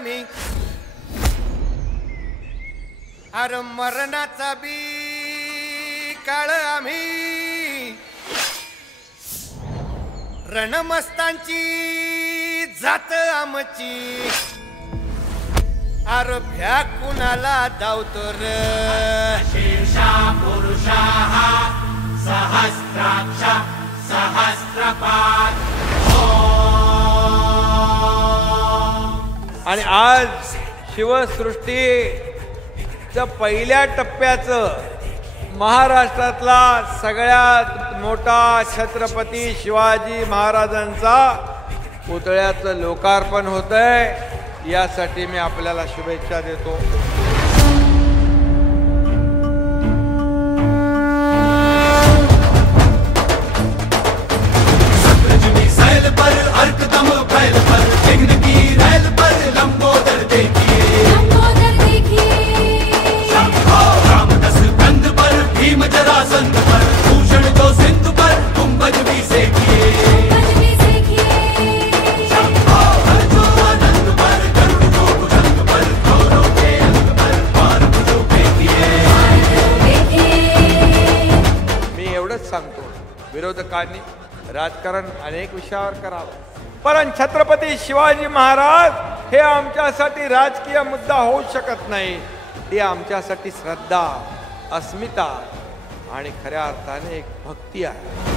आम्ही अरे मरणाचा बी काळ आम्ही रणमस्तांची जात आमची अरे भ्या कुणाला धावतो र शीर्षा पुरुषा सहस्राक्ष सहस्रपाद आणि आज शिवसृष्टीच्या पहिल्या टप्प्याचं महाराष्ट्रातला सगळ्यात मोठा छत्रपती शिवाजी महाराजांचा पुतळ्याचं लोकार्पण होतंय। यासाठी मी आपल्याला शुभेच्छा देतो। सांगतो विरोधकांनी राजकारण अनेक विषयावर करावं, पण छत्रपती शिवाजी महाराज हे आमच्यासाठी राजकीय मुद्दा होऊ शकत नाही। ते आमच्यासाठी श्रद्धा, अस्मिता आणि खऱ्या अर्थाने एक भक्ती आहे।